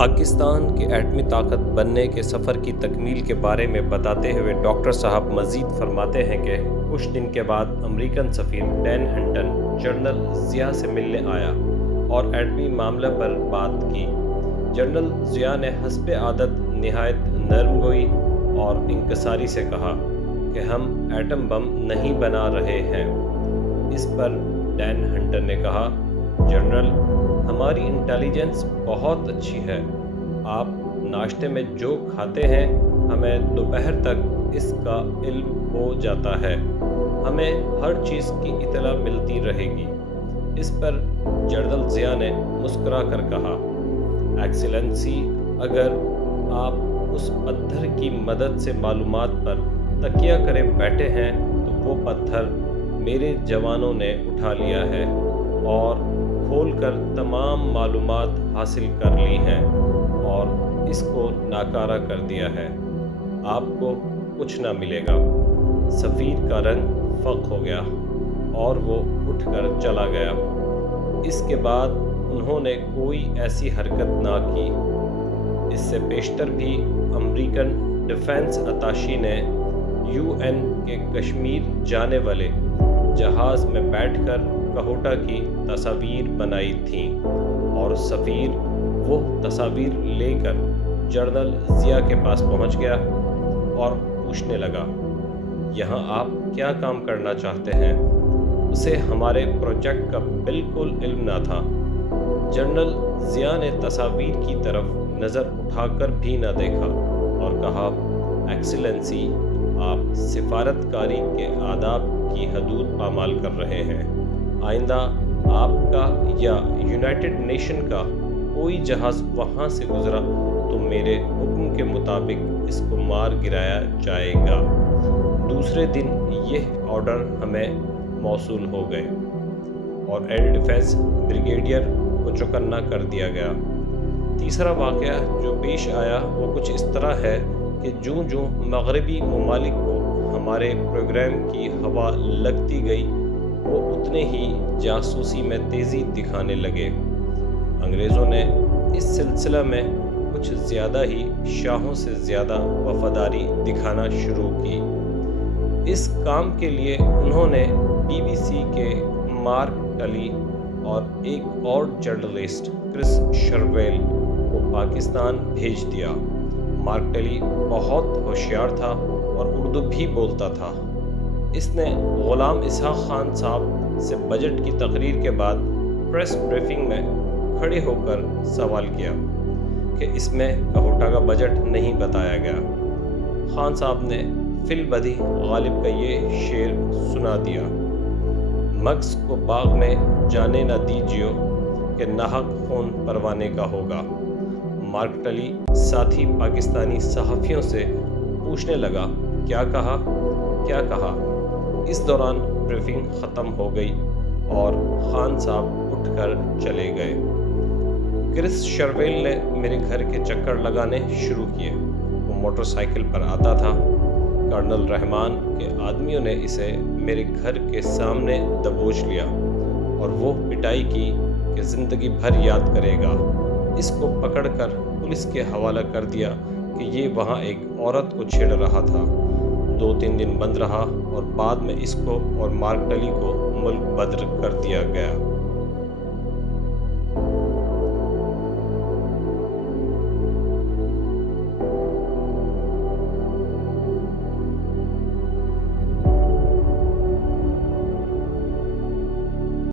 پاکستان کے ایٹمی طاقت بننے کے سفر کی تکمیل کے بارے میں بتاتے ہوئے ڈاکٹر صاحب مزید فرماتے ہیں کہ کچھ دن کے بعد امریکن سفیر ڈین ہنٹن جنرل ضیاء سے ملنے آیا اور ایٹمی معاملہ پر بات کی۔ جنرل ضیاء نے حسب عادت نہایت نرم گوئی اور انکساری سے کہا کہ ہم ایٹم بم نہیں بنا رہے ہیں۔ اس پر ڈین ہنٹن نے کہا، جنرل، ہماری انٹیلیجنس بہت اچھی ہے۔ آپ ناشتے میں جو کھاتے ہیں ہمیں دوپہر تک اس کا علم ہو جاتا ہے۔ ہمیں ہر چیز کی اطلاع ملتی رہے گی۔ اس پر جنرل ضیاء نے مسکرا کر کہا، ایکسیلنسی، اگر آپ اس پتھر کی مدد سے معلومات پر تکیہ کرے بیٹھے ہیں تو وہ پتھر میرے جوانوں نے اٹھا لیا ہے اور کھول کر تمام معلومات حاصل کر لی ہیں اور اس کو ناکارہ کر دیا ہے۔ آپ کو کچھ نہ ملے گا۔ سفیر کا رنگ فق ہو گیا اور وہ اٹھ کر چلا گیا۔ اس کے بعد انہوں نے کوئی ایسی حرکت نہ کی۔ اس سے پیشتر بھی امریکن ڈیفنس اتاشی نے یو این کے کشمیر جانے والے جہاز میں بیٹھ کر کہوٹہ کی تصاویر بنائی تھیں اور سفیر وہ تصاویر لے کر جنرل ضیاء کے پاس پہنچ گیا اور پوچھنے لگا، یہاں آپ کیا کام کرنا چاہتے ہیں؟ اسے ہمارے پروجیکٹ کا بالکل علم نہ تھا۔ جنرل ضیاء نے تصاویر کی طرف نظر اٹھا کر بھی نہ دیکھا اور کہا، ایکسیلنسی، آپ سفارتکاری کے آداب کی حدود پامال کر رہے ہیں۔ آئندہ آپ کا یا یونائٹڈ نیشن کا کوئی جہاز وہاں سے گزرا تو میرے حکم کے مطابق اس کو مار گرایا جائے گا۔ دوسرے دن یہ آرڈر ہمیں موصول ہو گئے اور ایئر ڈیفنس بریگیڈیئر کو چوکنا کر دیا گیا۔ تیسرا واقعہ جو پیش آیا وہ کچھ اس طرح ہے کہ جوں جوں مغربی ممالک کو ہمارے پروگرام کی ہوا لگتی گئی وہ اتنے ہی جاسوسی میں تیزی دکھانے لگے۔ انگریزوں نے اس سلسلہ میں کچھ زیادہ ہی شاہوں سے زیادہ وفاداری دکھانا شروع کی۔ اس کام کے لیے انہوں نے بی بی سی کے مارک ٹلی اور ایک اور جرنلسٹ کرس شرویل کو پاکستان بھیج دیا۔ مارک ٹلی بہت ہوشیار تھا اور اردو بھی بولتا تھا۔ اس نے غلام اسحاق خان صاحب سے بجٹ کی تقریر کے بعد پریس بریفنگ میں کھڑے ہو کر سوال کیا کہ اس میں کہوٹہ کا بجٹ نہیں بتایا گیا۔ خان صاحب نے فی البدیہہ غالب کا یہ شعر سنا دیا، مغز کو باغ میں جانے نہ دیجیو کہ ناحق خون پروانے کا ہوگا۔ مارک ٹلی ساتھی پاکستانی صحافیوں سے پوچھنے لگا، کیا کہا؟ کیا کہا؟ اس دوران بریفنگ ختم ہو گئی اور خان صاحب اٹھ کر چلے گئے۔ کرس شرویل نے میرے گھر کے چکر لگانے شروع کیے۔ وہ موٹر سائیکل پر آتا تھا۔ کرنل رحمان کے آدمیوں نے اسے میرے گھر کے سامنے دبوچ لیا اور وہ پٹائی کی کہ زندگی بھر یاد کرے گا۔ اس کو پکڑ کر پولیس کے حوالہ کر دیا کہ یہ وہاں ایک عورت کو چھیڑ رہا تھا۔ 2-3 دن بند رہا اور بعد میں اس کو اور مارک ٹلی کو ملک بدر کر دیا گیا۔